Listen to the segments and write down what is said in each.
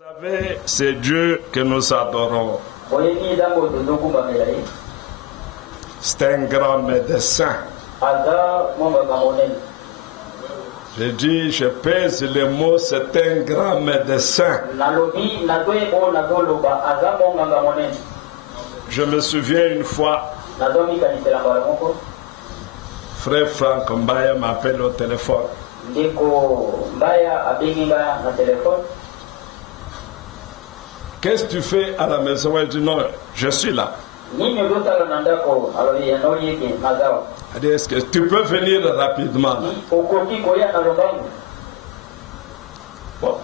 savez, c'est Dieu que nous adorons. C'est un grand médecin. Je dis, je pèse les mots, c'est un grand médecin. Je me souviens une fois, frère Franck Mbaya m'appelle au téléphone. Qu'est-ce que tu fais à la maison? Elle dit non, je suis là. Elle dit, est-ce que tu peux venir rapidement? Bon,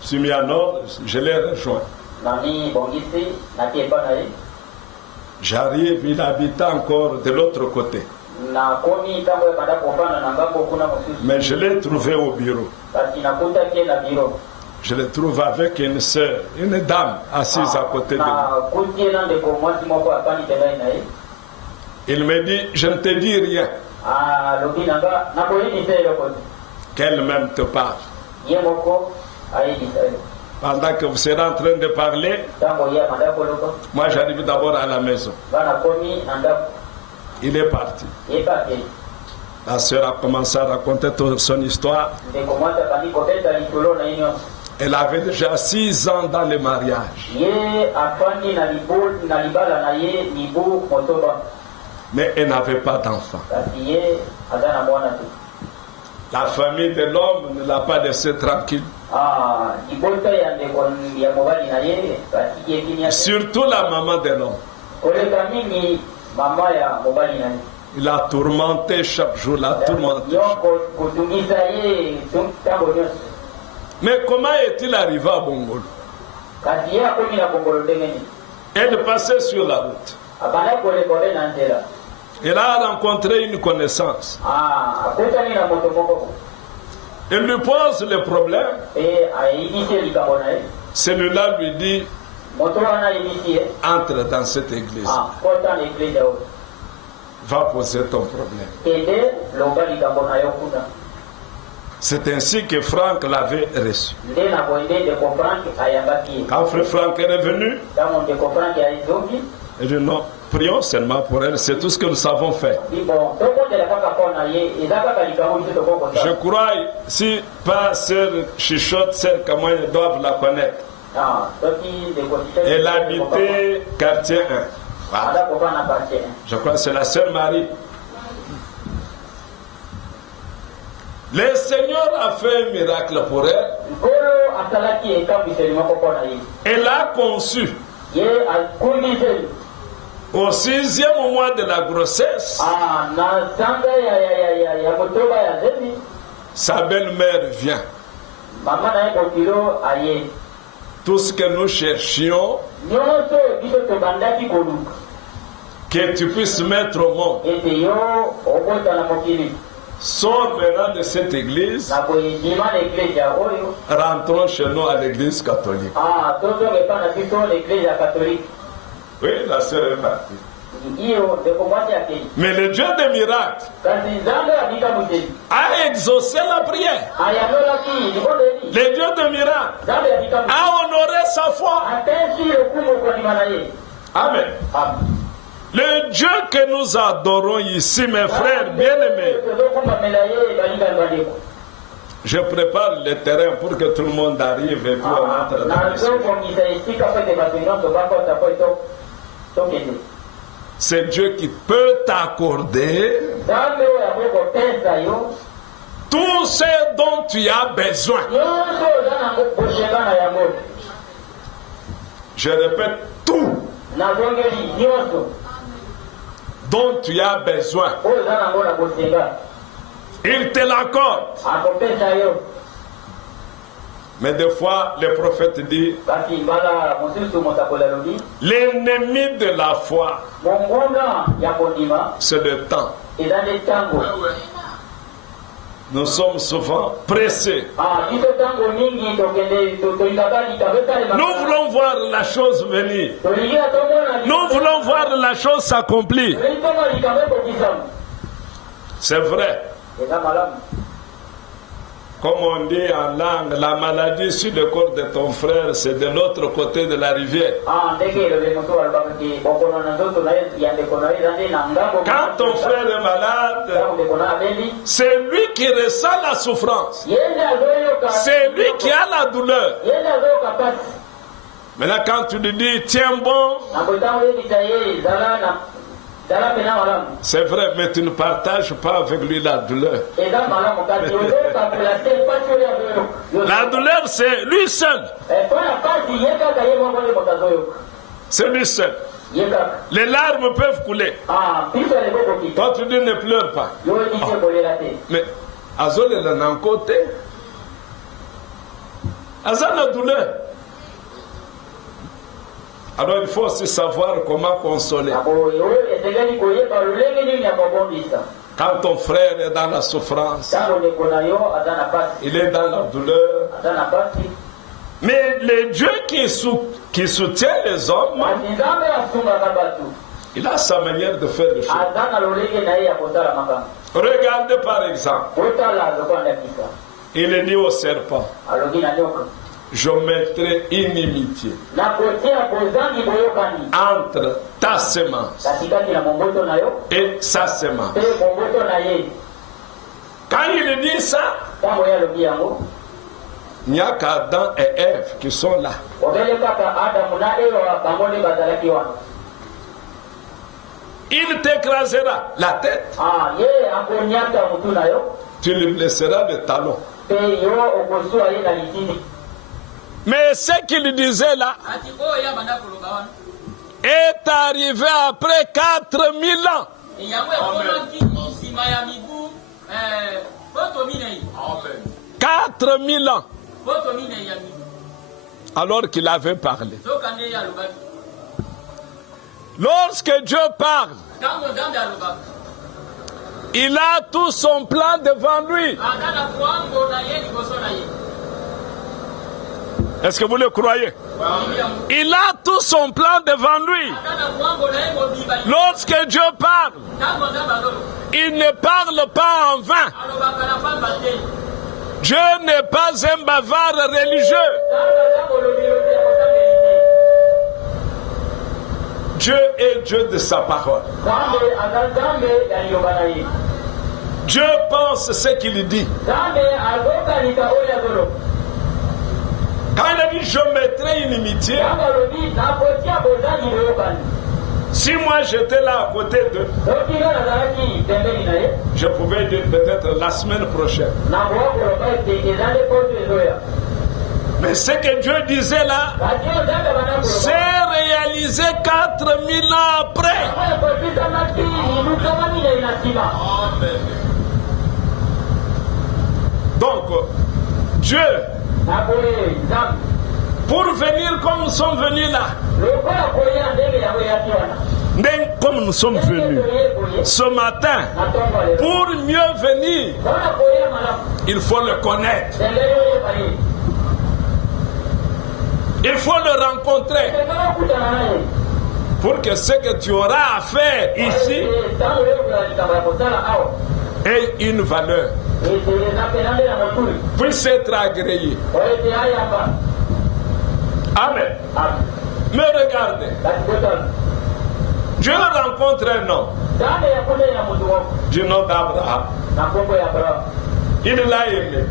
je suis mis en ordre, je l'ai rejoint. J'arrive, il habitait encore de l'autre côté. Mais je l'ai trouvé au bureau. Je le trouve avec une sœur, une dame assise à côté de lui. Il me dit, je ne te dis rien. Qu'elle-même te parle. Pendant que vous serez en train de parler, moi j'arrive d'abord à la maison. Il est parti. La sœur a commencé à raconter son histoire. Elle avait déjà 6 ans dans le mariage. Mais elle n'avait pas d'enfant. La famille de l'homme ne l'a pas laissé tranquille. Surtout la maman de l'homme. Il a tourmenté chaque jour, l'a tourmenté. Mais comment est-il arrivé à Bongolo? Elle passait sur la route. Elle a rencontré une connaissance. Elle lui pose le problème. Celui-là lui dit, entre dans cette église. Va poser ton problème. C'est ainsi que Franck l'avait reçu. Quand frère Franck est revenu, il dit non, prions seulement pour elle, c'est tout ce que nous savons faire. Je crois, si pas sœur Chichotte, sœur Kamoye doivent la connaître. Elle habitait quartier 1. Voilà. Je crois que c'est la sœur Marie. Le Seigneur a fait un miracle pour elle. Elle a conçu. Au 6e mois de la grossesse, sa belle-mère vient. Tout ce que nous cherchions, que tu puisses mettre au monde, sors maintenant de cette église, rentrons chez nous à l'église catholique. Oui, la sœur est partie. Mais le Dieu des miracles a exaucé la prière. Le Dieu des miracles a honoré sa foi. Amen. Le Dieu que nous adorons ici, mes frères bien-aimés, je prépare le terrain pour que tout le monde arrive et puis on entre dans le sujet. C'est Dieu qui peut t'accorder tout ce dont tu as besoin. Je répète, tout dont tu as besoin. Il te l'accorde. Mais des fois, le prophète dit, l'ennemi de la foi, c'est le temps. Nous sommes souvent pressés. Nous voulons voir la chose venir. Nous voulons voir la chose s'accomplir. C'est vrai. Comme on dit en langue, la maladie sur le corps de ton frère, c'est de l'autre côté de la rivière. Quand ton frère est malade, c'est lui qui ressent la souffrance. C'est lui qui a la douleur. Maintenant, quand tu lui dis, tiens bon, c'est vrai, mais tu ne partages pas avec lui la douleur. La douleur, c'est lui seul. C'est lui seul. Les larmes peuvent couler. Toi, tu dis ne pleure pas. Oh. Mais Azol est d'un côté. Azol a la douleur. Alors il faut aussi savoir comment consoler. Quand ton frère est dans la souffrance, il est dans la douleur. Mais le Dieu qui soutient les hommes, il a sa manière de faire les choses. Regardez par exemple, il dit au serpent, je mettrai inimitié entre ta semence et sa semence. Quand il dit ça, il n'y a qu'Adam et Ève qui sont là. Il t'écrasera la tête. Tu lui blesseras le talon. Mais ce qu'il disait là est arrivé après 4000 ans. Amen. 4000 ans. Alors qu'il avait parlé. Lorsque Dieu parle, il a tout son plan devant lui. Est-ce que vous le croyez? Il a tout son plan devant lui. Lorsque Dieu parle, il ne parle pas en vain. Dieu n'est pas un bavard religieux. Dieu est Dieu de sa parole. Dieu pense ce qu'il dit. Quand il a dit je mettrai une inimitié, si moi j'étais là à côté d'eux, je pouvais dire peut-être la semaine prochaine. Mais ce que Dieu disait là, c'est réalisé 4000 ans après. Donc, Dieu, pour venir comme nous sommes venus là, comme nous sommes venus ce matin, pour mieux venir, il faut le connaître. Il faut le rencontrer pour que ce que tu auras à faire ici ait une valeur, puisse être agréé. Amen. Mais regardez, Dieu rencontre un homme du nom d'Abraham. Il l'a aimé.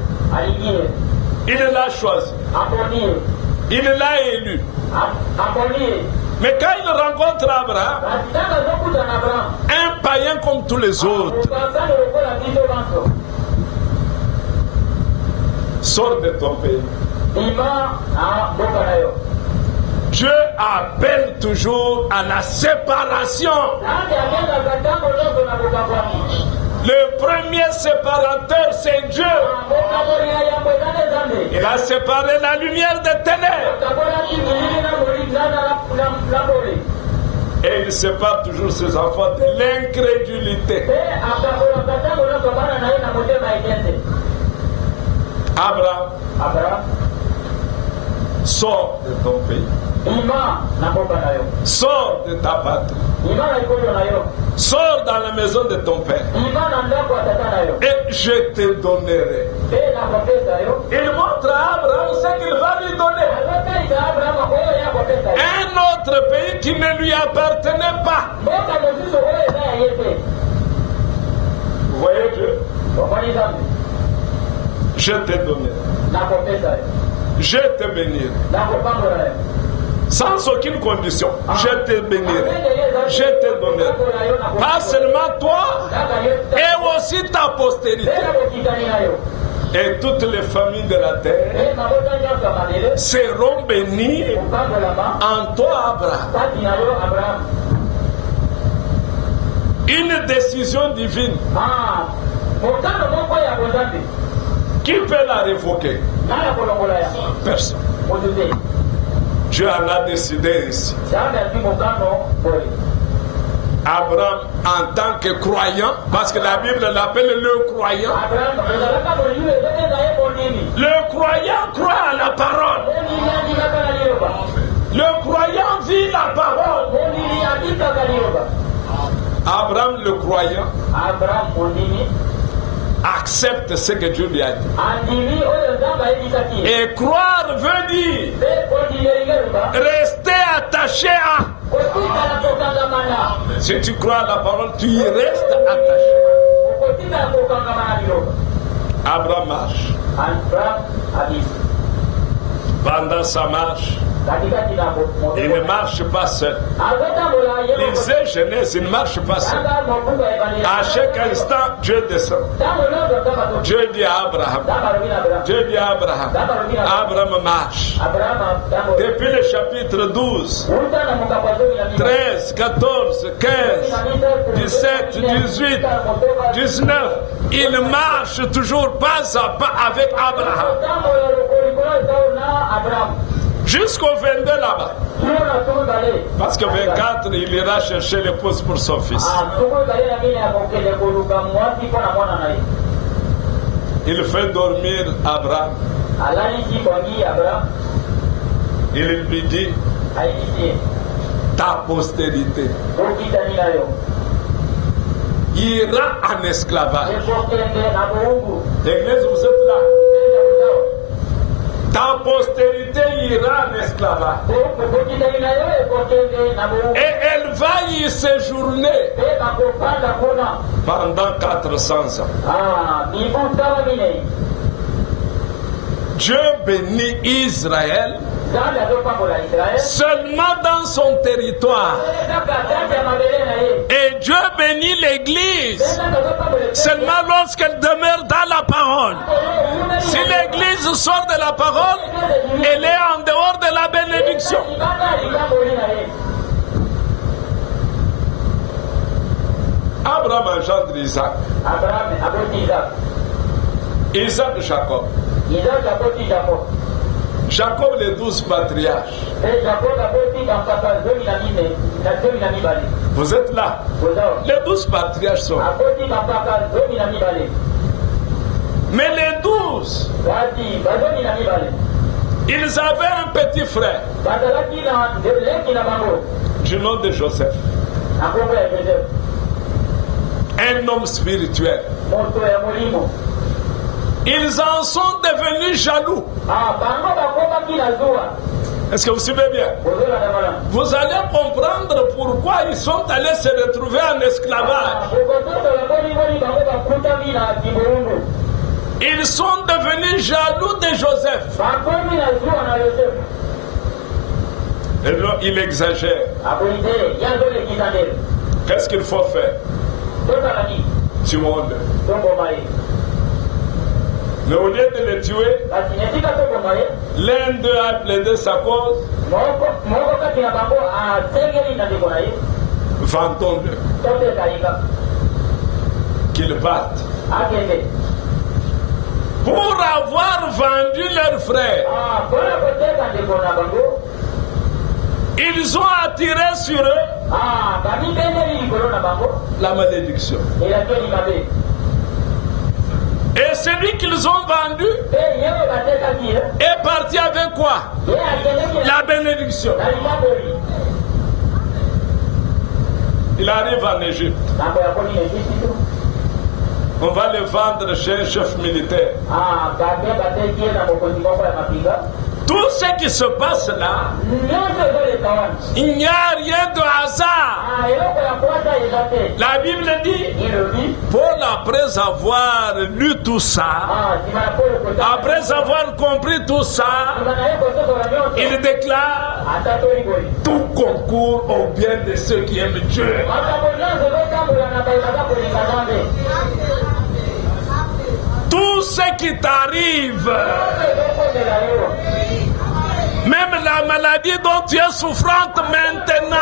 Il l'a choisi. Il l'a élu. Mais quand il rencontre Abraham, un païen comme tous les autres, sort de ton pays. Dieu appelle toujours à la séparation. Le premier séparateur, c'est Dieu. Il a séparé la lumière des ténèbres. Et il sépare toujours ses enfants de l'incrédulité. Abraham, Sors de ton pays. Sors de ta patrie. Sors dans la maison de ton père. Et je te donnerai. Il montre à Abraham ce qu'il va lui donner. Un autre pays qui ne lui appartenait pas. Vous voyez Dieu? Je te donnerai. Je te bénirai. Sans aucune condition. Je te bénirai. Je te donnerai. Pas seulement toi, et aussi ta postérité. Et toutes les familles de la terre seront bénies en toi, Abraham. Une décision divine. Qui peut la révoquer? Personne. Dieu en a décidé ici. Abraham, en tant que croyant, parce que la Bible l'appelle le croyant. Le croyant croit à la parole. Le croyant vit la parole. Abraham, le croyant, accepte ce que Dieu lui a dit. Et croire veut dire rester attaché à. Si tu crois à la parole, tu y restes attaché. Abraham marche. Pendant sa marche, il ne marche pas seul. Lisez Genèse, il ne marche pas seul. À chaque instant, Dieu descend. Dieu dit à Abraham. Dieu dit à Abraham. Abraham marche. Depuis le chapitre 12, 13, 14, 15, 17, 18, 19, il marche toujours pas à pas avec Abraham. Jusqu'au 22 là-bas. Parce que 24, il ira chercher l'épouse pour son fils. Il fait dormir Abraham. Il lui dit, ta postérité ira en esclavage. L'église, vous êtes là. Ta postérité ira en esclavage. Et elle va y séjourner pendant 400 ans. Dieu bénit Israël seulement dans son territoire. Et Dieu bénit l'Église seulement lorsqu'elle demeure dans la parole. Si l'Église sort de la parole, elle est en dehors de la bénédiction. Abraham engendre Isaac. Isaac Jacob. Jacob les 12 patriarches. Vous êtes là. Les 12 patriarches sont là. Mais les 12, ils avaient un petit frère du nom de Joseph. Un homme spirituel. Ils en sont devenus jaloux. Est-ce que vous suivez bien? Vous allez comprendre pourquoi ils sont allés se retrouver en esclavage. Ils sont devenus jaloux de Joseph. Et là, il exagère. Qu'est-ce qu'il faut faire? Tuons-le. Mais au lieu de le tuer, l'un d'eux a plaidé sa cause. Vantons-le. Qu'ils battent. Pour avoir vendu leur frère, ils ont attiré sur eux la malédiction. Et Et celui qu'ils ont vendu est parti avec quoi? La bénédiction. Il arrive en Égypte. On va le vendre chez un chef militaire. Tout ce qui se passe là, il n'y a rien de hasard. La Bible dit, Paul, après avoir lu tout ça, après avoir compris tout ça, il déclare, tout concourt au bien de ceux qui aiment Dieu. Tout ce qui t'arrive, même la maladie dont tu es souffrante maintenant,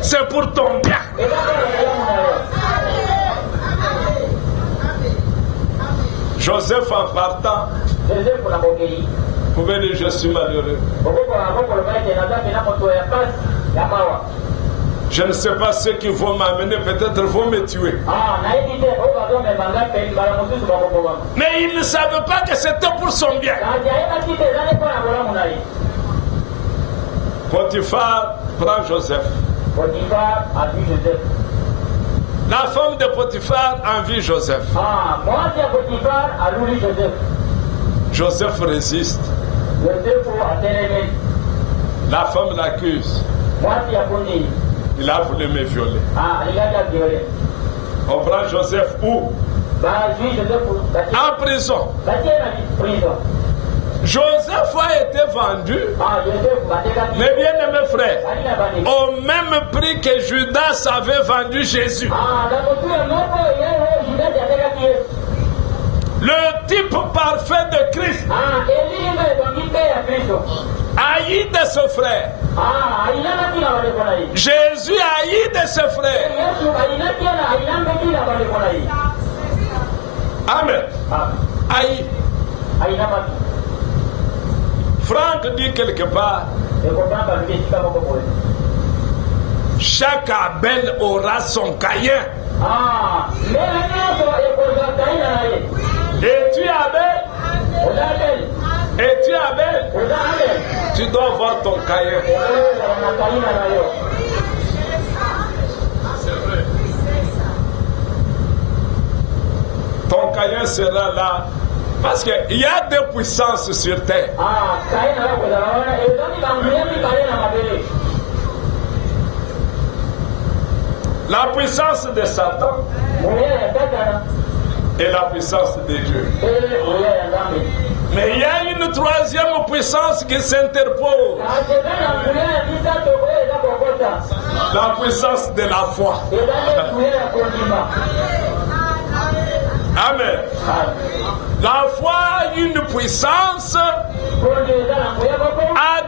c'est pour ton bien. Joseph en partant, pouvait dire je suis malheureux. Je ne sais pas ceux qui vont m'amener, peut-être vont me tuer. Mais ils ne savaient pas que c'était pour son bien. Potiphar prend Joseph. La femme de Potiphar envie Joseph. Joseph résiste. La femme l'accuse. Il a voulu me violer. On prend Joseph où? En prison. Joseph a été vendu, mes bien-aimés frères, au même prix que Judas avait vendu Jésus. Le type parfait de Christ, haï de ses frères. Jésus haï de ses frères. Amen. Haï. Franck dit quelque part, chaque Abel aura son Caïn. Es-tu Abel? Es-tu Abel? Tu dois voir ton Caïn. Ton Caïn sera là. Parce qu'il y a des puissances sur terre. La puissance de Satan et la puissance de Dieu. Mais il y a une troisième puissance qui s'interpose. La puissance de la foi. Amen. La foi a une puissance à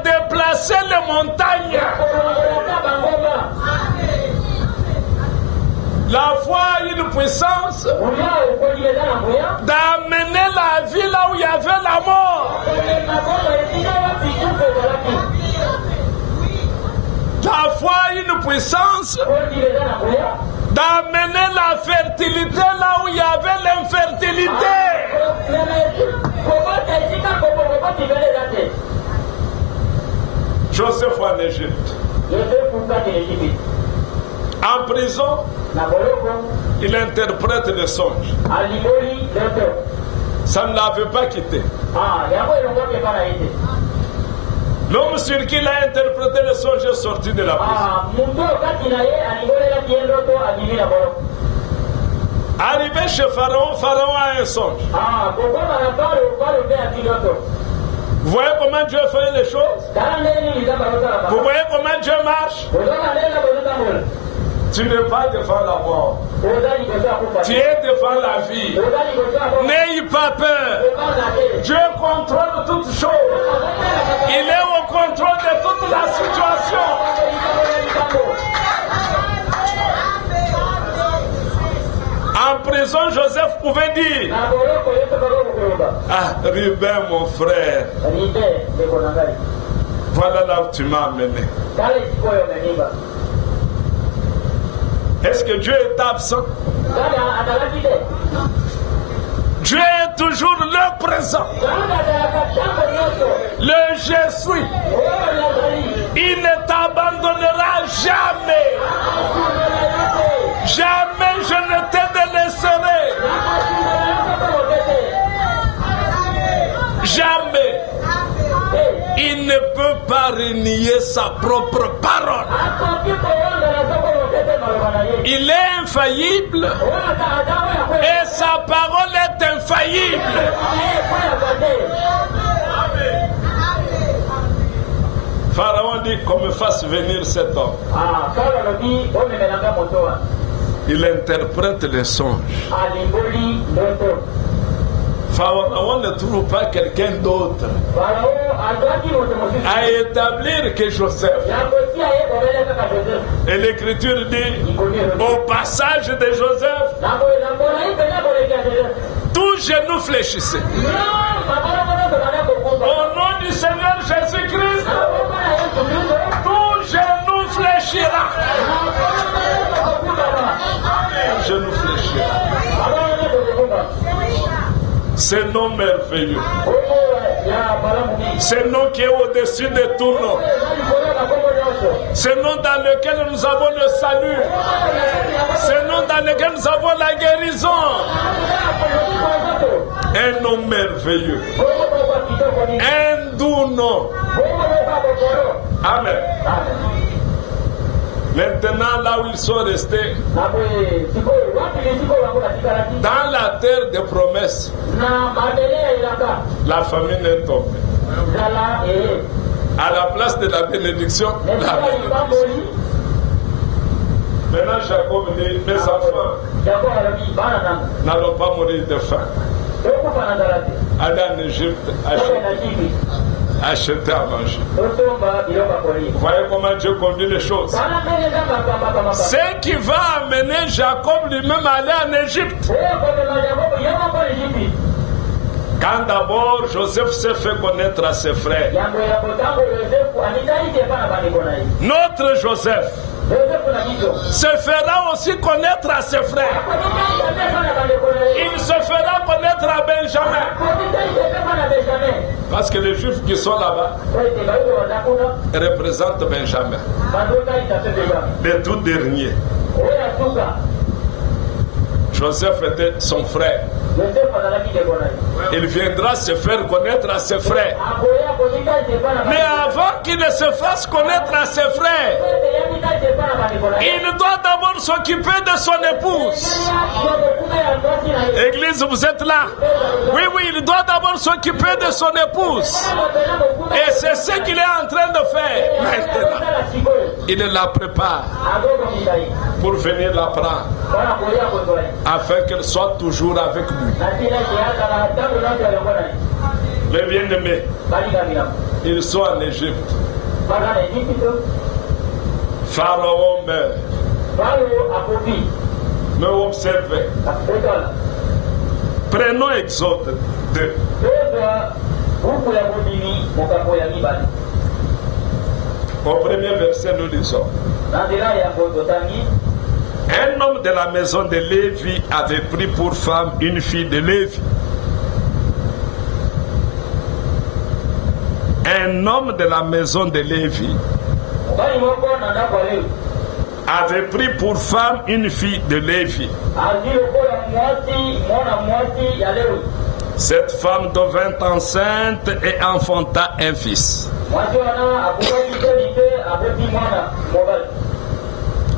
déplacer les montagnes. La foi a une puissance d'amener la vie là où il y avait la mort. La foi a une puissance d'amener la fertilité là où il y avait l'infertilité. Joseph en Égypte. En prison, il interprète des songes. Ça ne l'avait pas quitté. L'homme sur qui il a interprété le songe est sorti de la prison. Arrivé chez Pharaon, Pharaon a un songe. Vous voyez comment Dieu fait les choses? Vous voyez comment Dieu marche? Tu n'es pas devant la mort. Tu es devant la vie. N'ayez pas peur. Dieu contrôle toutes choses. Il est au contrôle de toute la situation. En prison, Joseph pouvait dire: ah, Rubin, mon frère, voilà là où tu m'as amené. Est-ce que Dieu est absent? Dieu est toujours le présent. Le je suis. Il ne t'abandonnera jamais. Jamais je ne te délaisserai. Jamais. Il ne peut pas renier sa propre parole. Il est infaillible et sa parole est infaillible. Pharaon dit qu'on me fasse venir cet homme. Il interprète les songes. Pharaon ne trouve pas quelqu'un d'autre à établir que Joseph. Et l'Écriture dit, au passage de Joseph, tout genou fléchissait. Au nom du Seigneur Jésus-Christ, tout genou fléchira. Genou fléchira. Ce nom merveilleux. Ce nom qui est au-dessus de tout nom. Ce nom dans lequel nous avons le salut. Ce nom dans lequel nous avons la guérison. Un nom merveilleux. Un doux nom. Amen. Maintenant, là où ils sont restés, dans la terre des promesses, la famine est tombée. À la place de la bénédiction, la bénédiction. Maintenant, Jacob dit, mes enfants n'allons pas mourir de faim. Allez en Égypte, acheter à manger. Voyez comment Dieu conduit les choses. Ce qui va amener Jacob lui-même à aller en Égypte. Quand d'abord Joseph s'est fait connaître à ses frères. Notre Joseph se fera aussi connaître à ses frères. Il se fera connaître à Benjamin. Parce que les Juifs qui sont là-bas représentent Benjamin, le tout dernier. Joseph était son frère. Il viendra se faire connaître à ses frères. Mais avant qu'il ne se fasse connaître à ses frères, il doit d'abord s'occuper de son épouse. Église, vous êtes là? Oui, il doit d'abord s'occuper de son épouse. Et c'est ce qu'il est en train de faire maintenant. Il la prépare pour venir la prendre, afin qu'elle soit toujours avec lui. Les bien-aimés, ils sont en Égypte. Pharaon meurt. Mais observez. Prenons Exode 2. Au premier verset, nous lisons. Un homme de la maison de Lévi avait pris pour femme une fille de Lévi. Un homme de la maison de Lévi avait pris pour femme une fille de Lévi. Cette femme devint enceinte et enfanta un fils.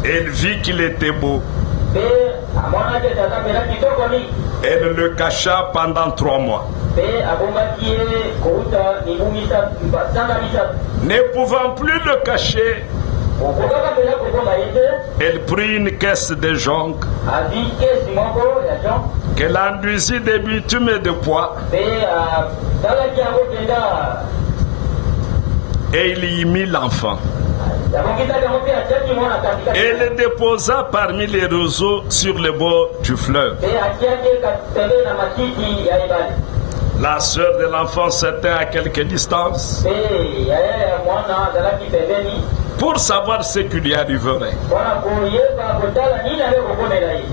Elle vit qu'il était beau. Elle le cacha pendant 3 mois. Ne pouvant plus le cacher, elle prit une caisse de jonc qu'elle enduisit de bitume et de pois et il y mit l'enfant. Et le déposa parmi les roseaux sur le bord du fleuve. La sœur de l'enfant s'était à quelque distance. pour savoir ce qui lui arriverait.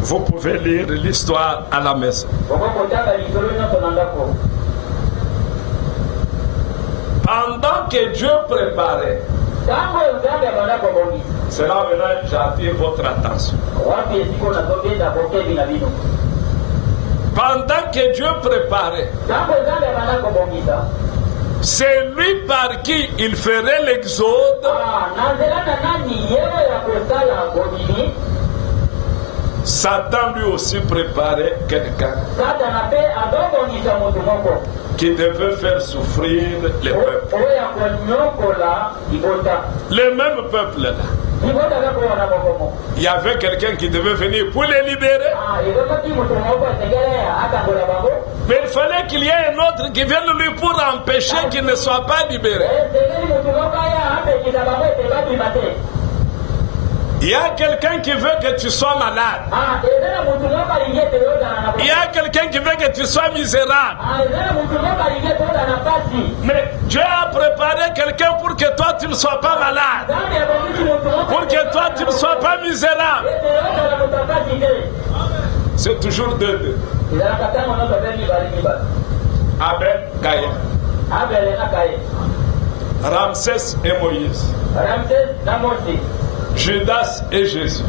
Vous pouvez lire l'histoire à la maison. Pendant que Dieu préparait, cela maintenant j'attire votre attention. Pendant que Dieu préparait, c'est lui par qui il ferait l'exode. Satan lui aussi préparait quelqu'un qui devait faire souffrir les peuples. Le même peuple là. Il y avait quelqu'un qui devait venir pour les libérer. Mais il fallait qu'il y ait un autre qui vienne lui pour empêcher qu'il ne soit pas libéré. Il y a quelqu'un qui veut que tu sois malade. Il y a quelqu'un qui veut que tu sois misérable. Mais Dieu a préparé quelqu'un pour que toi tu ne sois pas malade. Pour que toi tu ne sois pas misérable. C'est toujours deux. Abel, Caïn. Ramsès et Moïse. Judas et Jésus.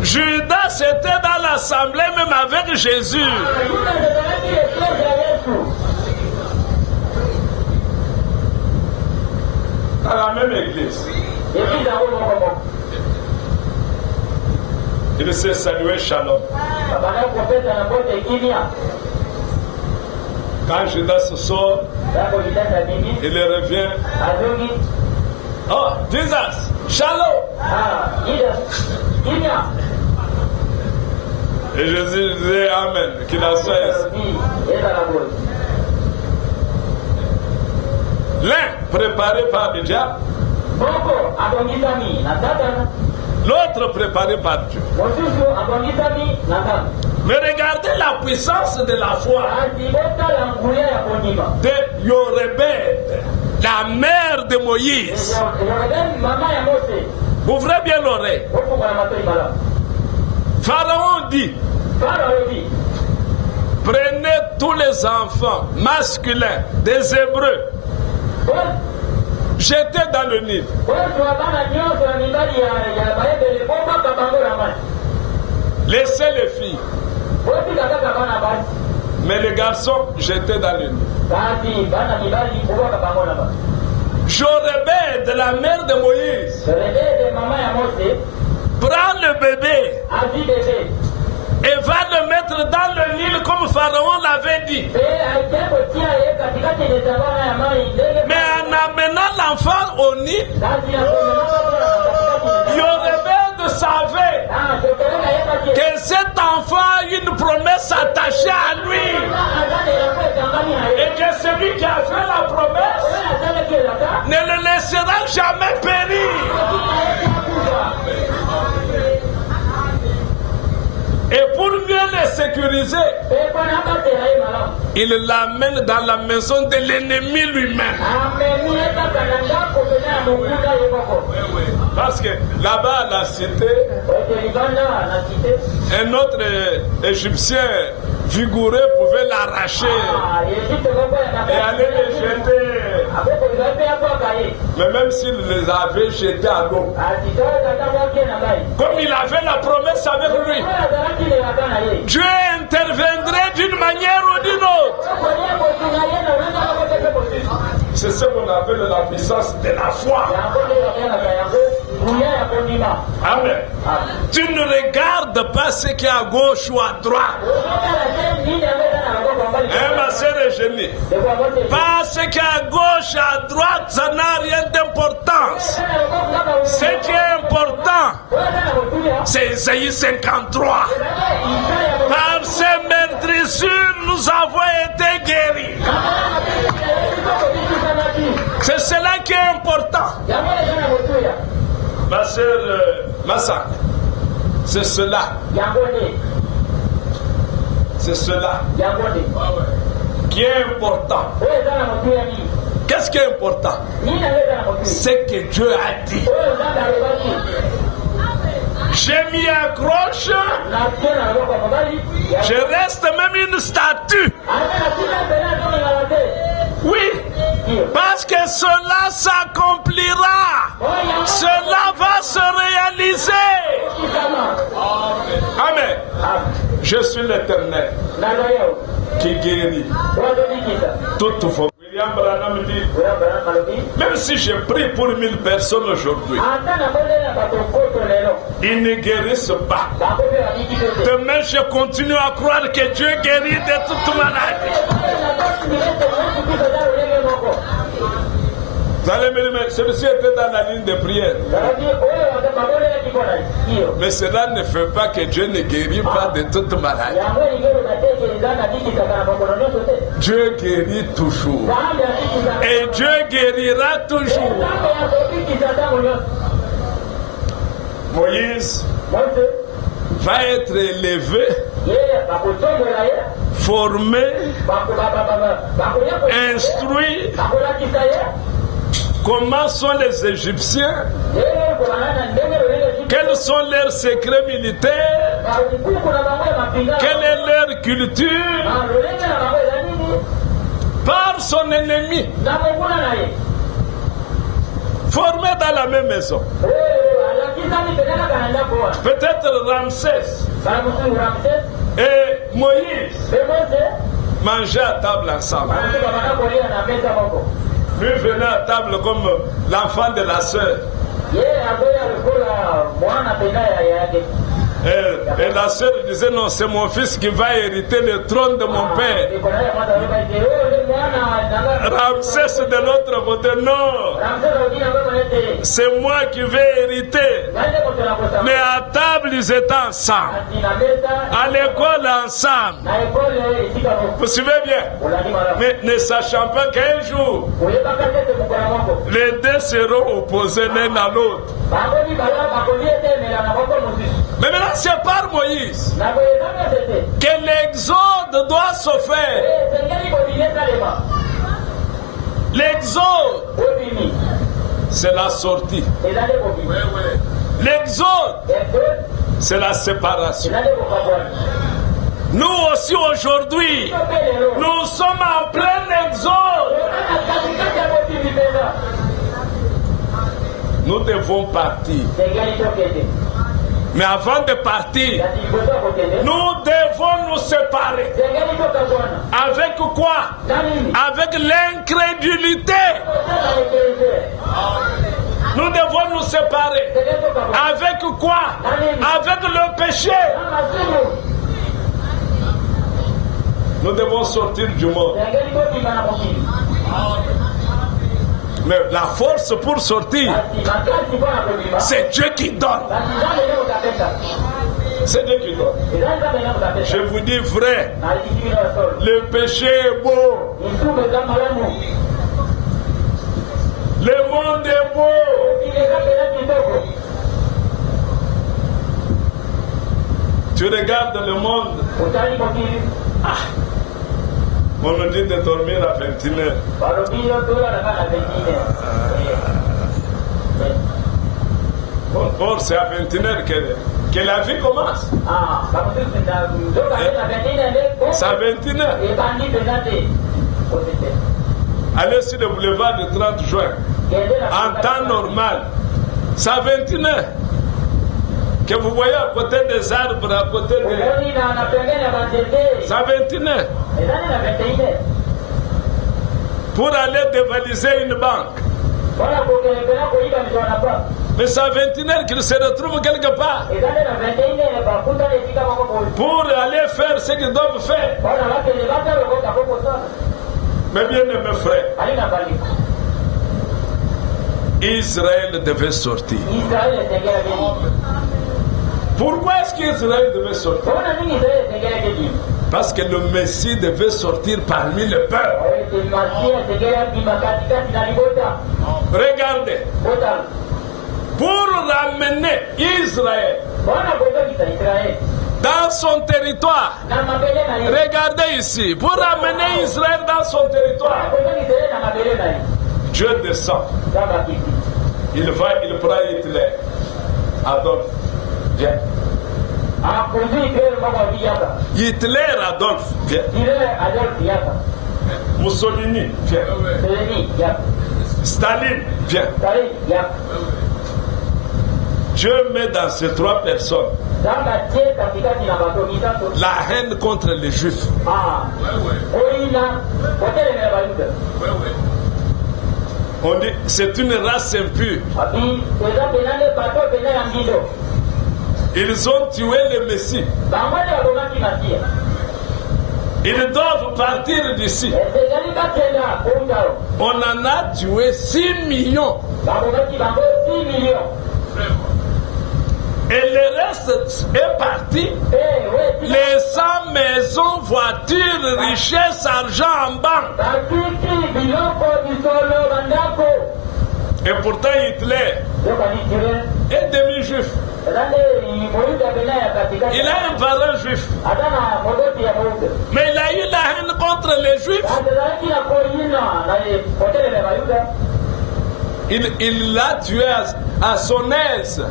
Judas était dans l'assemblée même avec Jésus. Dans la même église. Il s'est salué Shalom. Quand Judas sort, il revient. Oh, Jesus, Shalom. Et Jésus disait Amen, qu'il a soit l'un préparé par le diable, l'autre préparé par Dieu. Mais regardez la puissance de la foi de Yorebed, la mère de Moïse. Ouvrez bien l'oreille. Pharaon dit, prenez tous les enfants masculins des Hébreux, jetez dans le Nil. Laissez les filles. Mais les garçons, jetez dans le Nil. Jorebed, la mère de Moïse, prend le bébé et va le mettre dans le Nil comme Pharaon l'avait dit. Mais en amenant l'enfant au Nil, Yorebed savait que cet enfant a une promesse attachée à lui. Et que celui qui a fait la promesse ne le laissera jamais périr. Et pour mieux le sécuriser, il l'amène dans la maison de l'ennemi lui-même. Parce que là-bas, à la cité, un autre Égyptien vigoureux pouvait l'arracher et aller les jeter. Mais même s'il les avait jetés à l'eau, comme il avait la promesse avec lui, Dieu interviendrait d'une manière ou d'une autre. C'est ce qu'on appelle la puissance de la foi. Amen. Tu ne regardes pas ce qui est à gauche ou à droite. Ma sœur Eugénie, pas ce qui est à gauche, à droite, ça n'a rien d'importance. Ce qui est important, c'est Isaïe 53. Par ces meurtrissures, nous avons été guéris. C'est cela qui est important. Ma sœur Massa, c'est cela. C'est cela qui est important. Qu'est-ce qui est important? C'est que Dieu a dit. Je m'y accroche. Je reste même une statue. Oui, parce que cela s'accomplira. Cela va se réaliser. Amen. Je suis l'Éternel qui guérit toute vos. William Branham dit, même si j'ai prié pour 1000 personnes aujourd'hui, ils ne guérissent pas. Demain, je continue à croire que Dieu guérit de toute maladie. Vous allez me dire, celui-ci était dans la ligne de prière. Mais cela ne fait pas que Dieu ne guérit pas de toute maladie. Dieu guérit toujours. Et Dieu guérira toujours. Moïse va être élevé, formé, instruit. Comment sont les Égyptiens? Quels sont leurs secrets militaires? Quelle est leur culture? Par son ennemi. Formé dans la même maison. Peut-être Ramsès et Moïse mangeaient à table ensemble. Lui venait à table comme l'enfant de la sœur. Et la sœur disait non, c'est mon fils qui va hériter le trône de mon père. Ramsès de l'autre côté, non, c'est moi qui vais hériter. Mais à table ils étaient ensemble, à l'école ensemble. Vous suivez bien? Mais ne sachant pas qu'un jour les deux seront opposés l'un à l'autre. Mais maintenant c'est par Moïse que l'exode doit se faire. L'exode, c'est la sortie. L'exode, c'est la séparation. Nous aussi aujourd'hui, nous sommes en plein exode. Nous devons partir. Mais avant de partir, nous devons nous séparer. Avec quoi? Avec l'incrédulité. Nous devons nous séparer. Avec quoi? Avec le péché. Nous devons sortir du monde. Mais la force pour sortir, c'est Dieu qui donne. C'est Dieu qui donne. Je vous dis vrai, le péché est beau. Le monde est beau. Tu regardes le monde. On nous dit de dormir à 21h. Or, c'est à 21h que la vie commence. C'est à 21h. Allez sur le boulevard du 30 juin. En temps normal, c'est à 21h. Que vous voyez à côté des arbres, à côté des... C'est à 21h. Pour aller dévaliser une banque. Mais c'est à 21h qu'ils se retrouvent quelque part. Pour aller faire ce qu'ils doivent faire. Mais bien aimé frère, Israël devait sortir. Pourquoi est-ce qu'Israël devait sortir? Parce que le Messie devait sortir parmi le peuple. Regardez. Pour ramener Israël dans son territoire. Regardez ici. Pour ramener Israël dans son territoire. Dieu descend. Il va, il prend Hitler. Adolphe, viens. Hitler, Adolphe, viens. Mussolini, viens. Staline, viens. Dieu met dans ces trois personnes la haine contre les Juifs. On dit c'est une race impure. Ils ont tué le Messie. Ils doivent partir d'ici. On en a tué 6 millions. Et le reste est parti, laissant maison, voiture, richesse, argent en banque. Et pourtant Hitler est demi-juif. Il a un parent juif. Mais il a eu la haine contre les juifs. Il l'a tué à son aise.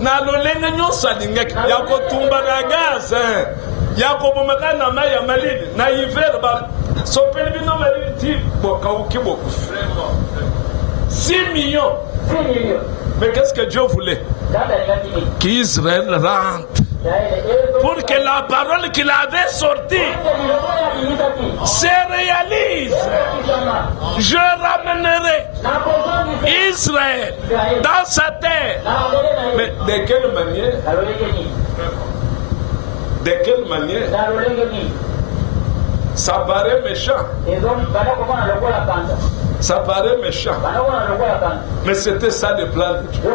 Na lolenge nyonso alingaki ya kotumba na gaz ya kobomaka na mai ya malili na hiver sopeli bino malili ti bokauki bokufi. 6 millions. Mais qu'est-ce que Dieu voulait? Qu'Israël rentre. Pour que la parole qu'il avait sortie se réalise. Je ramènerai Israël dans sa terre. Mais de quelle manière? De quelle manière? Ça paraît méchant. Ça paraît méchant. Mais c'était ça le plan de Dieu.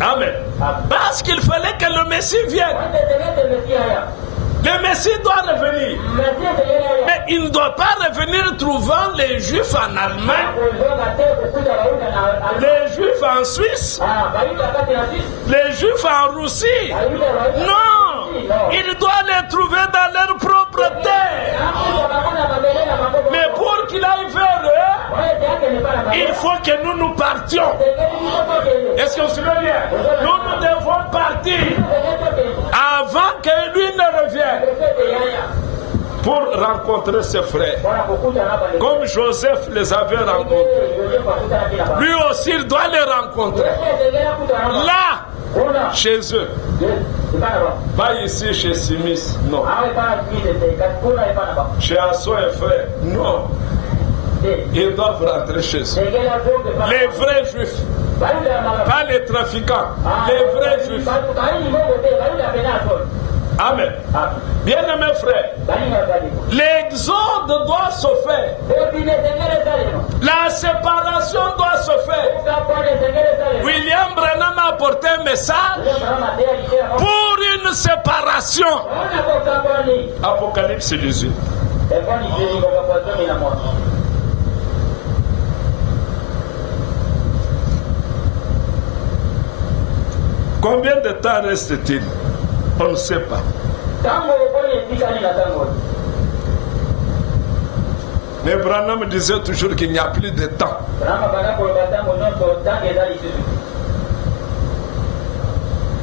Amen. Parce qu'il fallait que le Messie vienne. Le Messie doit revenir. Mais il ne doit pas revenir trouvant les Juifs en Allemagne, les Juifs en Suisse, les Juifs en Russie. Non, il doit les trouver dans leur propre terre. Mais pour qu'il aille vers eux, il faut que nous partions. Est-ce que vous suivez bien? Nous devons partir avant que lui ne revienne pour rencontrer ses frères. Comme Joseph les avait rencontrés. Lui aussi, il doit les rencontrer. Là, chez eux. Pas ici chez Simis, non. Chez Asso et frère, non. Ils doivent rentrer chez eux. Les vrais juifs, pas les trafiquants, les vrais juifs. Amen. Bien-aimés frères, l'exode doit se faire. La séparation doit se faire. William Branham a apporté un message pour une séparation. Apocalypse 18. Combien de temps reste-t-il? On ne sait pas. Mais Branham disait toujours qu'il n'y a plus de temps.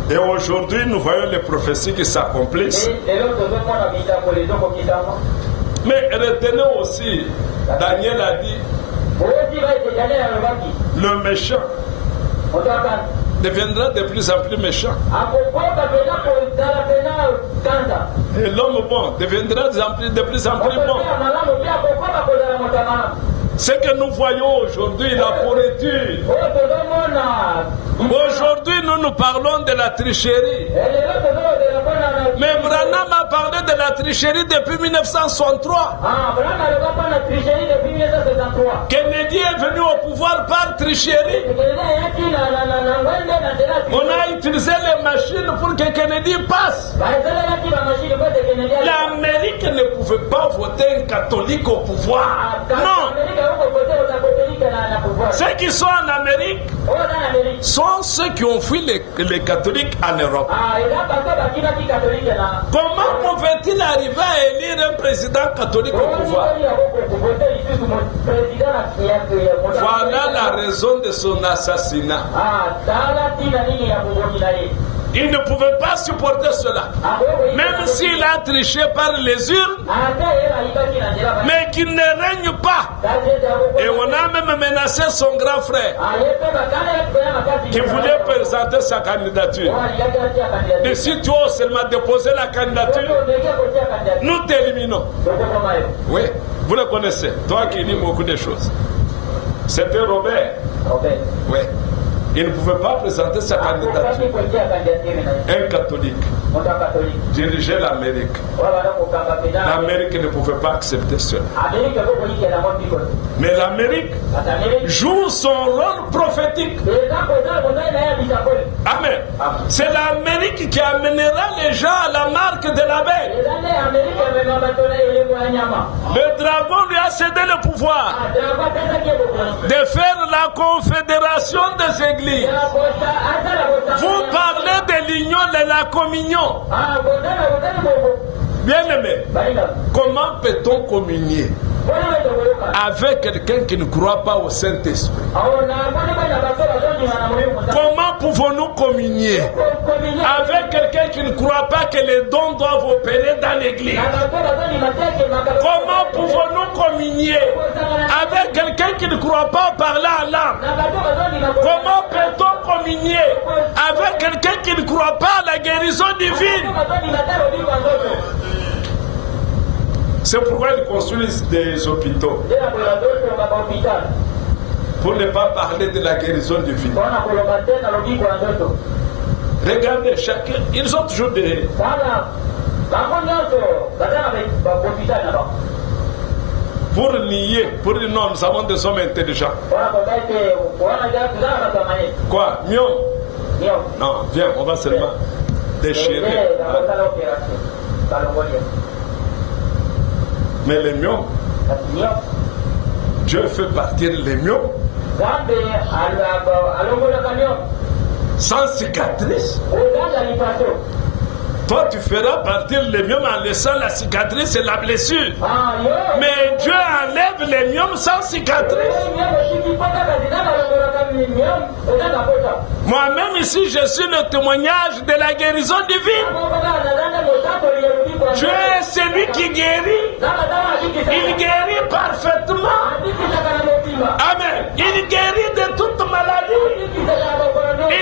Et aujourd'hui, nous voyons les prophéties qui s'accomplissent. Mais retenez aussi, Daniel a dit, le méchant deviendra de plus en plus méchant. Et l'homme bon deviendra de plus en plus bon. Ce que nous voyons aujourd'hui, la pourriture. Aujourd'hui, nous parlons de la tricherie. Mais Branham a parlé de la tricherie depuis 1963. Kennedy est venu au pouvoir par tricherie. On a utilisé les machines pour que Kennedy passe. L'Amérique ne pouvait pas voter un catholique au pouvoir. Non. Ceux qui sont en Amérique sont ceux qui ont fui les catholiques en Europe. Comment pouvait-il arriver à élire un président catholique au pouvoir? Voilà la raison de son assassinat. Il ne pouvait pas supporter cela. Même s'il a triché par les urnes, mais qu'il ne règne pas. Et on a même menacé son grand frère qui voulait présenter sa candidature. Et si tu oses seulement déposer la candidature, nous t'éliminons. Oui, vous le connaissez. Toi qui dis beaucoup de choses. C'était Robert. Oui. Il ne pouvait pas présenter sa candidature. Un catholique dirigeait l'Amérique. L'Amérique ne pouvait pas accepter cela. Mais l'Amérique joue son rôle prophétique. Amen. C'est l'Amérique qui amènera les gens à la marque de la bête. Le dragon lui a cédé le pouvoir de faire la confédération des églises. Vous parlez de l'union, de la communion. Bien-aimé, comment peut-on communier avec quelqu'un qui ne croit pas au Saint-Esprit? Comment pouvons-nous communier avec quelqu'un qui ne croit pas que les dons doivent opérer dans l'église? Comment pouvons-nous communier avec quelqu'un qui ne croit pas parler en langue? Comment peut-on communier avec quelqu'un qui ne croit pas à la guérison divine? C'est pourquoi ils construisent des hôpitaux. Pour ne pas parler de la guérison divine. Regardez, chacun, ils ont toujours des... Pour nier, pour dire non, nous avons des hommes intelligents. Quoi? Mion? Non, viens, on va seulement déchirer. Mais les mions, Dieu fait partir les mions sans cicatrice. Toi, tu feras partir les myomes en laissant la cicatrice et la blessure. Mais Dieu enlève les myomes sans cicatrice. Moi-même ici, je suis le témoignage de la guérison divine. Dieu est celui qui guérit. Il guérit parfaitement. Amen. Il guérit de toute maladie.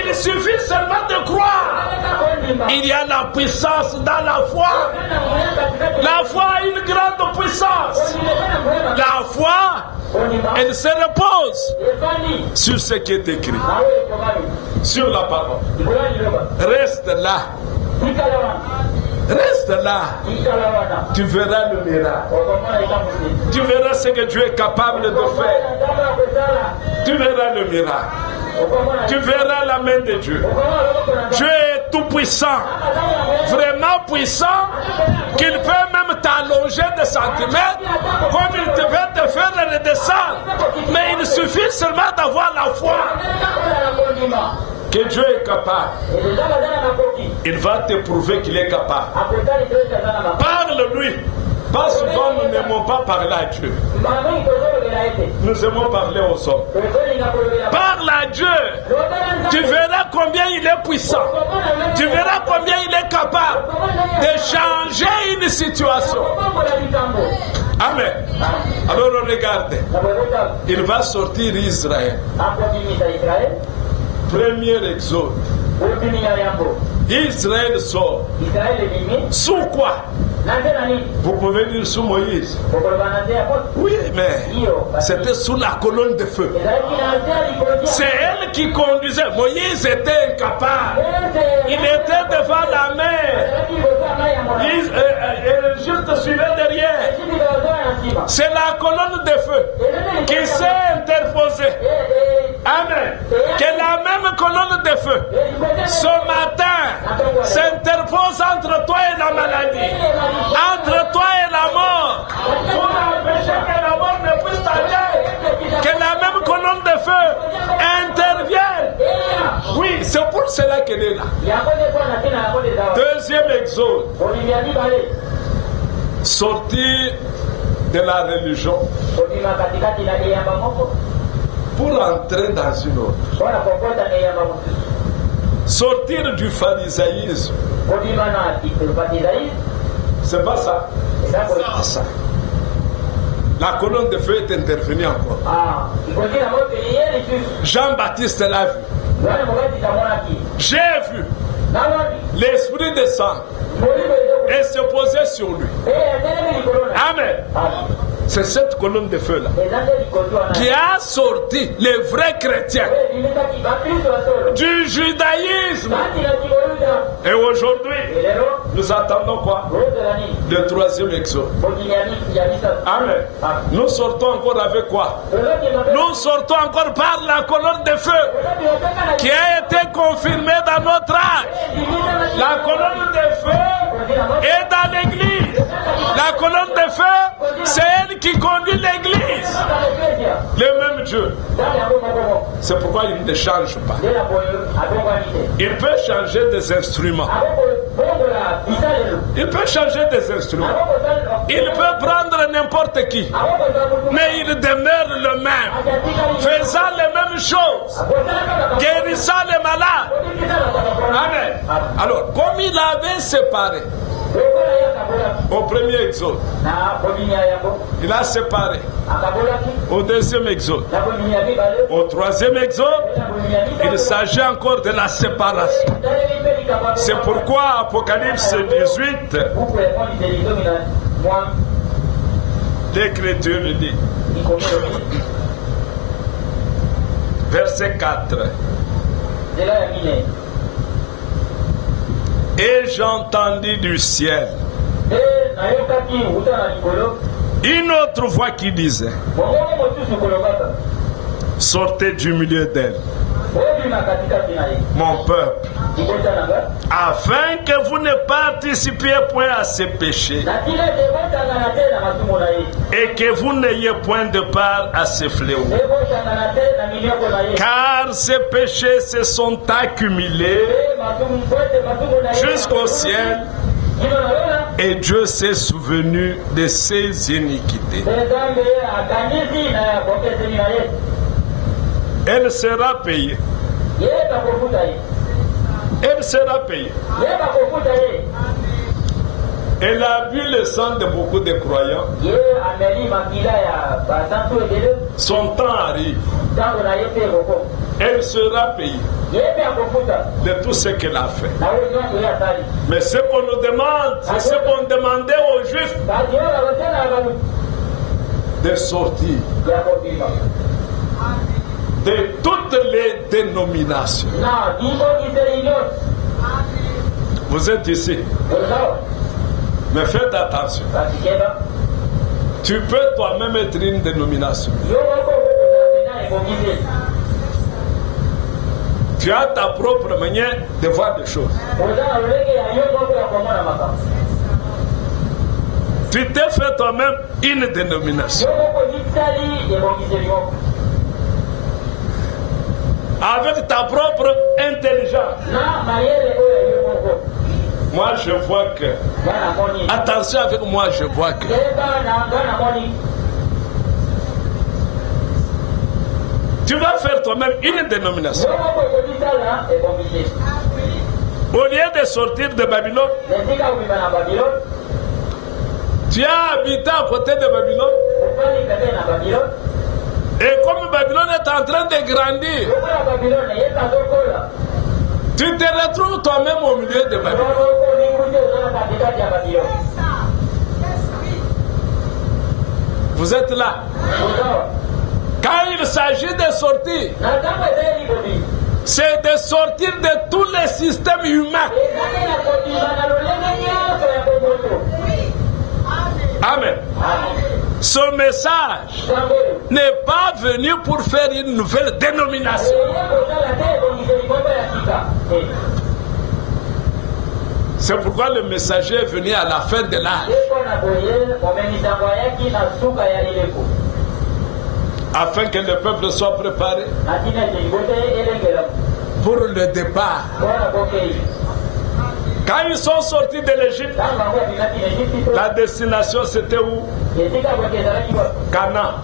Il suffit seulement de croire. Il y a la puissance dans la foi. La foi a une grande puissance. La foi, elle se repose sur ce qui est écrit, sur la parole. Reste là. Reste là. Tu verras le miracle. Tu verras ce que Dieu est capable de faire. Tu verras le miracle. Tu verras la main de Dieu. Dieu est tout puissant, vraiment puissant, qu'il peut même t'allonger des centimètres, comme il peut te faire redescendre. Mais il suffit seulement d'avoir la foi que Dieu est capable. Il va te prouver qu'il est capable. Parle-lui. Pas souvent, nous n'aimons pas parler à Dieu. Nous aimons parler aux hommes. Parle à Dieu. Tu verras combien il est puissant. Tu verras combien il est capable de changer une situation. Amen. Alors regardez. Il va sortir Israël. Premier exode. Israël sort. Sous quoi? Vous pouvez dire sous Moïse. Oui, mais c'était sous la colonne de feu. C'est elle qui conduisait. Moïse était incapable. Il était devant la mer. Juste suivait derrière. C'est la colonne de feu qui s'est interposée. Amen. Que la même colonne de feu ce matin s'interpose entre toi et la maladie, entre toi et la mort, pour empêcher que la mort ne puisse t'atteindre. Que la même colonne de feu intervienne. Oui, c'est pour cela qu'elle est là. Deuxième exode. Sortir de la religion pour entrer dans une autre. Sortir du pharisaïsme. C'est pas ça. C'est pas ça. La colonne de feu est intervenue encore. Jean-Baptiste l'a vu. J'ai vu l'Esprit descendre et se poser sur lui. Amen. C'est cette colonne de feu-là qui a sorti les vrais chrétiens du judaïsme. Et aujourd'hui, nous attendons quoi? Le troisième exode. Amen. Nous sortons encore avec quoi? Nous sortons encore par la colonne de feu qui a été confirmée dans notre âge. La colonne de feu est dans l'église. La colonne de feu, c'est elle qui conduit l'église. Le même Dieu. C'est pourquoi il ne change pas. Il peut changer des instruments. Il peut changer des instruments. Il peut prendre n'importe qui. Mais il demeure le même. Faisant les mêmes choses. Guérissant les malades. Amen. Alors, comme il avait séparé au premier exode, il a séparé. Au deuxième exode, au troisième exode, il s'agit encore de la séparation. C'est pourquoi Apocalypse 18, l'Écriture le dit. Verset 4. Et j'entendis du ciel une autre voix qui disait: sortez du milieu d'elle, mon peuple, afin que vous ne participiez point à ces péchés et que vous n'ayez point de part à ces fléaux. Car ces péchés se sont accumulés jusqu'au ciel et Dieu s'est souvenu de ses iniquités. Elle sera payée. Elle sera payée. Elle a bu le sang de beaucoup de croyants. Son temps arrive. Elle sera payée de tout ce qu'elle a fait. Mais ce qu'on nous demande, c'est ce qu'on demandait aux Juifs, de sortir de toutes les dénominations. Vous êtes ici. Mais faites attention. Tu peux toi-même être une dénomination. Tu as ta propre manière de voir les choses. Tu t'es fait toi-même une dénomination. Avec ta propre intelligence. Moi je vois que. Attention avec moi, je vois que. Tu vas faire toi-même une dénomination. Au lieu de sortir de Babylone, tu as habité à côté de Babylone. Et comme Babylone est en train de grandir, tu te retrouves toi-même au milieu de Babylone. Vous êtes là. Quand il s'agit de sortir, c'est de sortir de tous les systèmes humains. Amen. Ce message n'est pas venu pour faire une nouvelle dénomination. C'est pourquoi le messager est venu à la fin de l'âge. Afin que le peuple soit préparé pour le départ. Quand ils sont sortis de l'Égypte, la destination c'était où? Canaan.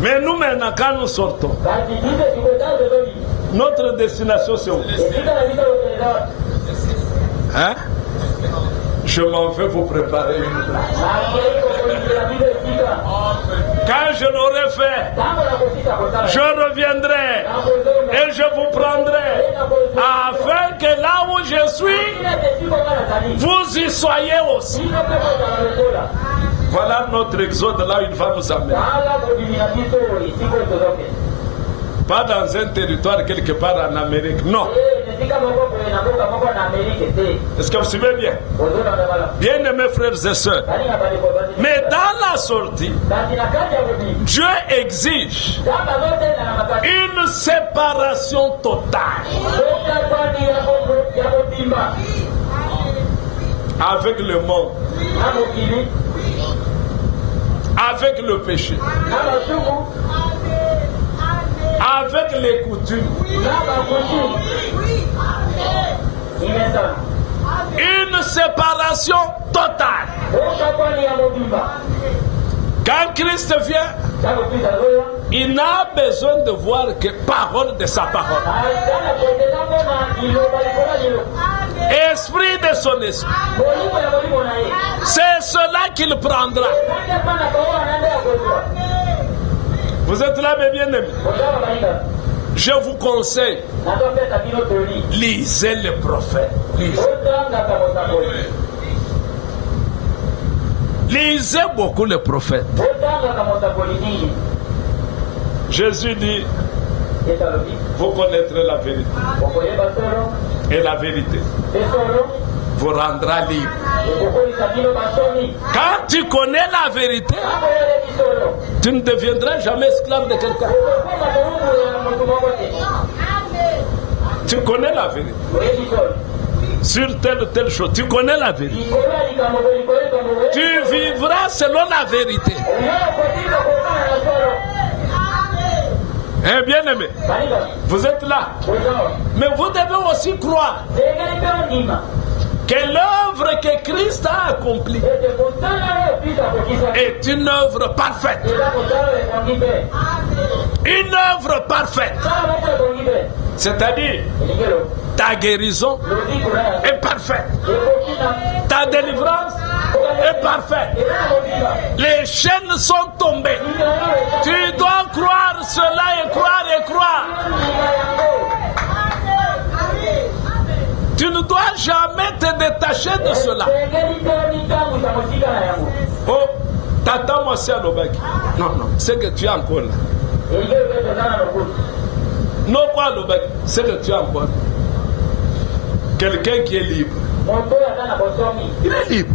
Mais nous maintenant, quand nous sortons, notre destination c'est où? Hein? Je m'en vais vous préparer une place. Quand je l'aurai fait, je reviendrai et je vous prendrai afin que là où je suis, vous y soyez aussi. Voilà notre exode là où il va nous amener. Pas dans un territoire quelque part en Amérique, non. Est-ce que vous suivez bien? Bien aimés frères et sœurs. Mais dans la sortie, Dieu exige une séparation totale avec le monde, avec le péché, avec les coutumes. Une séparation totale. Quand Christ vient, il n'a besoin de voir que parole de sa parole. Esprit de son esprit. C'est cela qu'il prendra. Vous êtes là, mes bien-aimés? Je vous conseille, lisez les prophètes. Lisez beaucoup les prophètes. Jésus dit, vous connaîtrez la vérité. Et la vérité vous rendra libre. Quand tu connais la vérité, tu ne deviendras jamais esclave de quelqu'un. Tu connais la vérité. Sur telle ou telle chose, tu connais la vérité. Tu vivras selon la vérité. Eh bien aimé, vous êtes là. Mais vous devez aussi croire que l'œuvre que Christ a accomplie est une œuvre parfaite. Une œuvre parfaite. C'est-à-dire, ta guérison est parfaite. Ta délivrance est parfaite. Les chaînes sont tombées. Tu dois croire cela et croire et croire. Tu ne dois jamais te détacher de cela. Oh, t'attends-moi ça à l'Obaki. Non, c'est que tu es encore là. Non, quoi l'Obaki? C'est que tu es encore là. Quelqu'un qui est libre. Il est libre.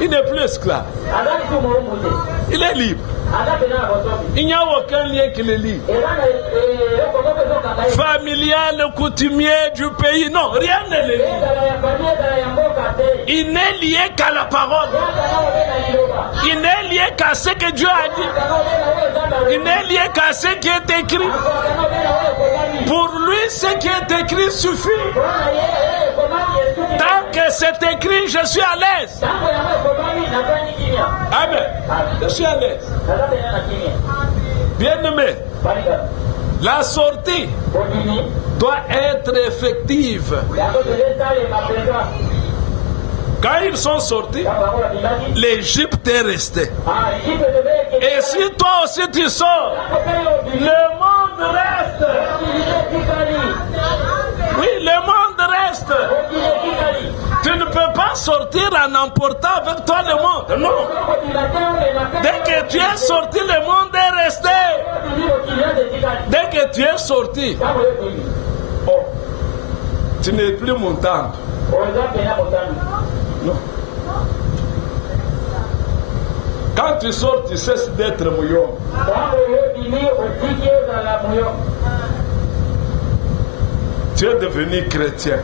Il n'est plus esclave. Il est libre. Il n'y a aucun lien qui le lie. Familial, coutumier du pays, non, rien ne le lie. Il n'est lié qu'à la parole. Il n'est lié qu'à ce que Dieu a dit. Il n'est lié qu'à ce qui est écrit. Pour lui, ce qui est écrit suffit. Tant que c'est écrit, je suis à l'aise. Amen. Je suis à l'aise. Bien-aimé, la sortie doit être effective. Quand ils sont sortis, l'Égypte est restée. Et si toi aussi tu sors, le monde reste. Oui, le monde reste. Tu ne peux pas sortir en emportant avec toi le monde. Non. Dès que tu es sorti, le monde est resté. Dès que tu es sorti, tu n'es plus montant. Non. Quand tu sors, tu cesses d'être mouillon. Tu es devenu chrétien.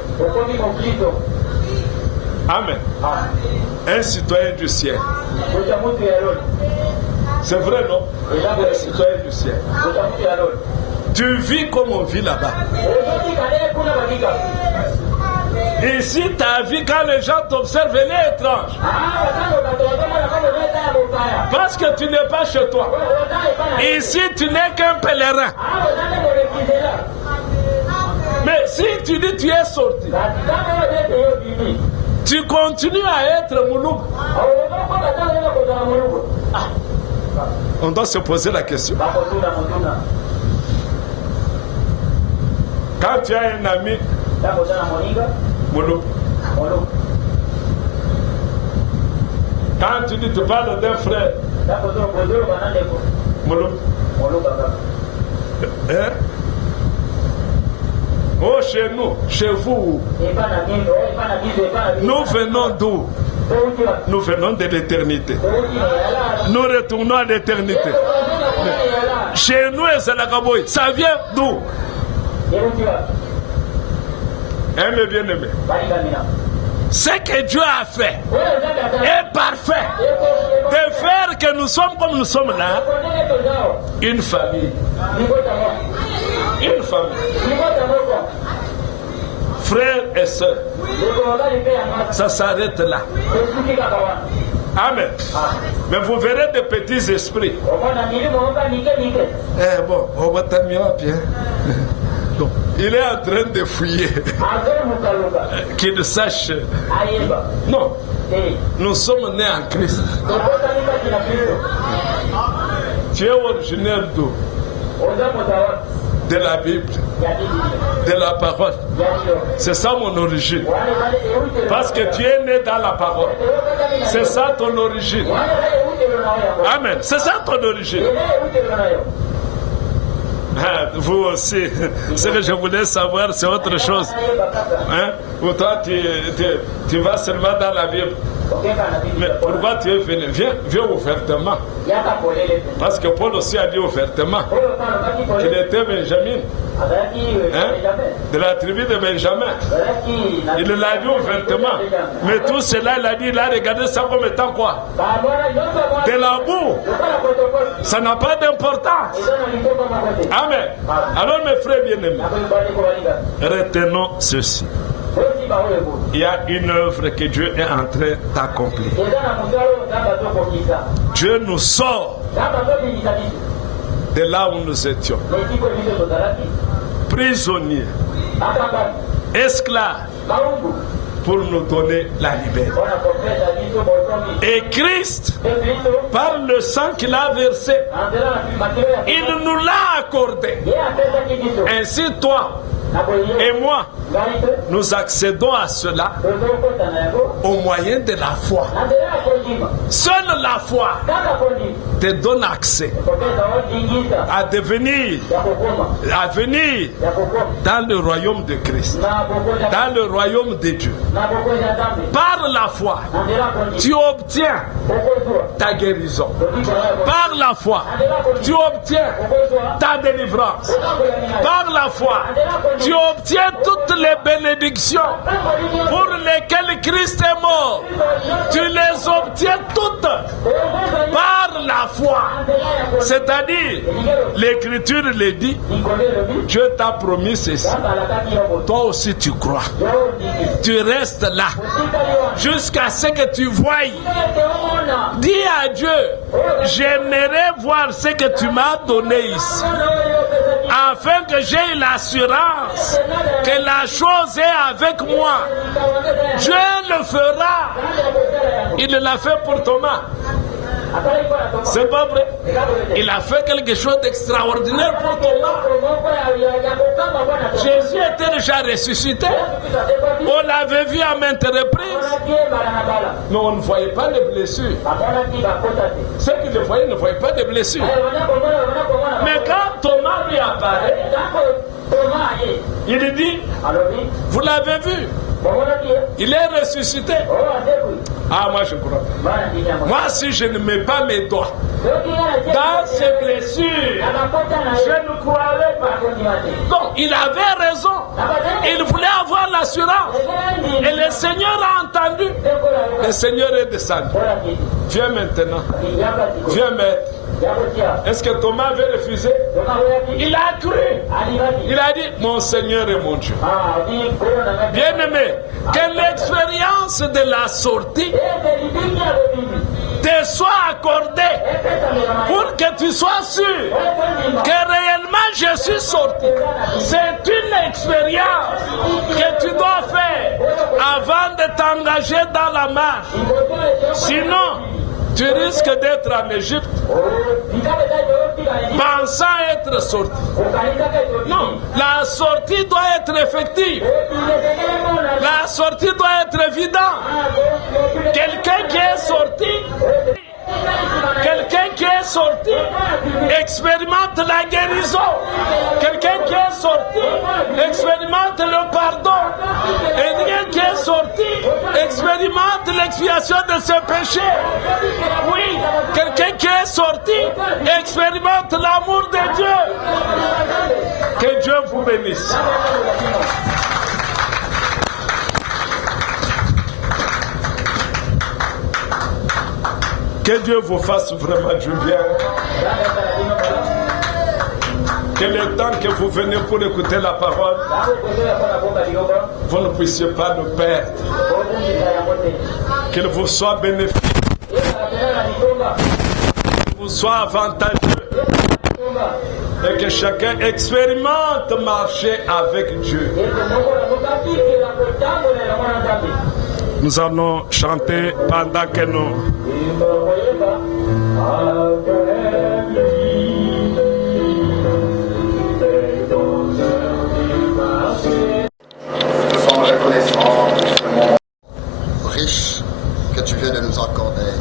Amen. Un citoyen du ciel. C'est vrai, non? Un citoyen du ciel. Tu vis comme on vit là-bas. Ici, ta vie, quand les gens t'observent, elle est étrange. Parce que tu n'es pas chez toi. Ici, tu n'es qu'un pèlerin. Mais si tu dis tu es sorti, tu continues à être Moulouk. On doit se poser la question. Quand tu as un ami Moulouk, quand tu dis tu parles d'un frère Moulouk, hein? Oh, chez nous, chez vous, nous venons d'où? Nous venons de l'éternité. Nous retournons à l'éternité. Chez nous, ça vient d'où? Aimez bien aimé. Ce que Dieu a fait est parfait. De faire que nous sommes comme nous sommes là, une famille. Une famille. Frères et sœurs, ça s'arrête là. Amen. Mais vous verrez des petits esprits. Eh bon, on va terminer bien. Donc, il est en train de fouiller. Qu'il sache. Non. Nous sommes nés en Christ. Tu es originaire d'où? De la Bible, de la parole. C'est ça mon origine. Parce que tu es né dans la parole. C'est ça ton origine. Amen. C'est ça ton origine. Vous aussi, ce que je voulais savoir, c'est autre chose. Hein? Ou toi, tu vas seulement dans la Bible. Mais pourquoi tu es venu? Viens ouvertement. Parce que Paul aussi a dit ouvertement qu'il était Benjamin. Hein? De la tribu de Benjamin. Il l'a dit ouvertement. Mais tout cela, il a dit, il a regardé ça comme étant quoi? De la boue. Ça n'a pas d'importance. Amen. Alors mes frères bien-aimés, retenons ceci. Il y a une œuvre que Dieu est en train d'accomplir. Dieu nous sort de là où nous étions. Prisonniers, esclaves, pour nous donner la liberté. Et Christ, par le sang qu'il a versé, il nous l'a accordé. Ainsi toi et moi, nous accédons à cela au moyen de la foi. Seule la foi te donne accès à venir dans le royaume de Christ, dans le royaume de Dieu. Par la foi, tu obtiens ta guérison. Par la foi, tu obtiens ta délivrance. Par la foi, tu obtiens toutes les bénédictions pour lesquelles Christ est mort. Tu les obtiens toutes par la foi. C'est-à-dire, l'Écriture le dit, Dieu t'a promis ceci. Toi aussi tu crois. Tu restes là jusqu'à ce que tu voies. Dis à Dieu, j'aimerais voir ce que tu m'as donné ici, afin que j'aie l'assurance que la chose est avec moi. Dieu le fera. Il l'a fait pour Thomas. C'est pas vrai. Il a fait quelque chose d'extraordinaire pour Thomas. Jésus était déjà ressuscité. On l'avait vu à maintes reprises. Mais on ne voyait pas de blessures. Ceux qui le voyaient ne voyaient pas de blessures. Mais quand Thomas lui apparaît, il dit, vous l'avez vu, il est ressuscité. Ah, moi je crois. Moi, si je ne mets pas mes doigts dans ces blessures, je ne croirais pas. Donc, il avait raison. Il voulait avoir l'assurance. Et le Seigneur a entendu. Le Seigneur est descendu. Viens maintenant. Viens maître. Est-ce que Thomas avait refusé? Il a cru. Il a dit, mon Seigneur et mon Dieu. Bien-aimé, que l'expérience de la sortie te soit accordée pour que tu sois sûr que réellement je suis sorti. C'est une expérience que tu dois faire avant de t'engager dans la marche. Sinon, tu risques d'être en Égypte pensant être sorti. Non, la sortie doit être effective. La sortie doit être évidente. Quelqu'un qui est sorti expérimente la guérison. Quelqu'un qui est sorti expérimente le pardon. Et quelqu'un qui est sorti expérimente l'expiation de ses péchés. Oui, quelqu'un qui est sorti expérimente l'amour de Dieu. Que Dieu vous bénisse. Que Dieu vous fasse vraiment du bien. Que le temps que vous venez pour écouter la parole, vous ne puissiez pas nous perdre. Qu'il vous soit bénéfique. Qu'il vous soit avantageux. Et que chacun expérimente marcher avec Dieu. Nous allons chanter pendant que nous... Riche que tu viens de nous accorder.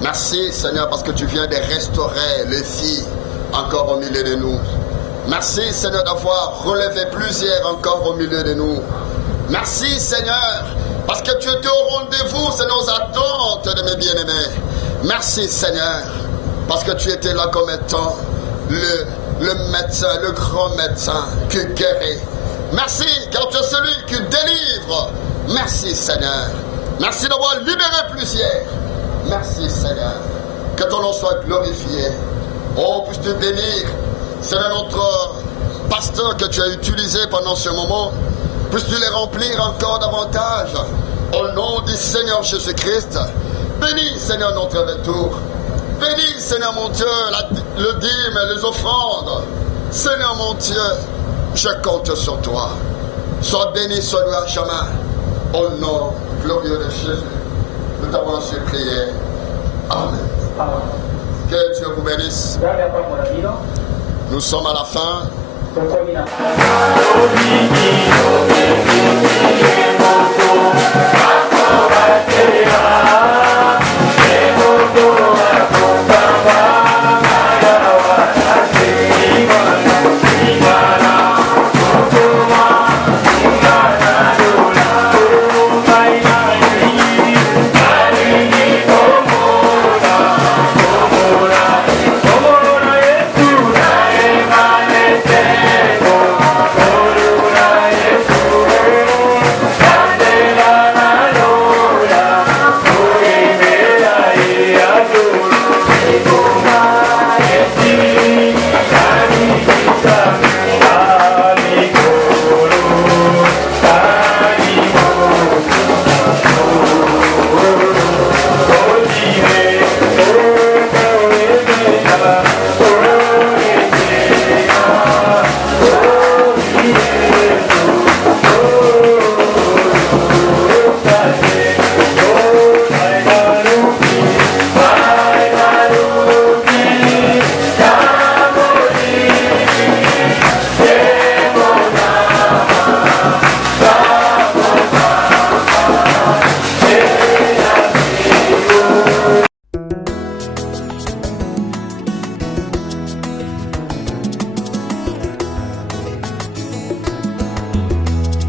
Merci Seigneur parce que tu viens de restaurer les filles encore au milieu de nous. Merci Seigneur d'avoir relevé plusieurs encore au milieu de nous. Merci Seigneur parce que tu étais au rendez-vous, c'est nos attentes de mes bien-aimés. Merci Seigneur parce que tu étais là comme étant le médecin, le grand médecin qui guérit. Merci car tu es celui qui délivre. Merci Seigneur. Merci d'avoir libéré plusieurs. Merci Seigneur. Que ton nom soit glorifié. Oh, puisses-tu bénir, Seigneur, notre pasteur que tu as utilisé pendant ce moment. Puisses-tu les remplir encore davantage. Au nom du Seigneur Jésus-Christ. Bénis Seigneur notre retour. Bénis Seigneur mon Dieu le dîme et les offrandes. Seigneur mon Dieu, je compte sur toi. Sois béni, sois loué à jamais. Au nom glorieux de Jésus, nous t'avons supplié. Amen. Que Dieu vous bénisse. Nous sommes à la fin. Domini,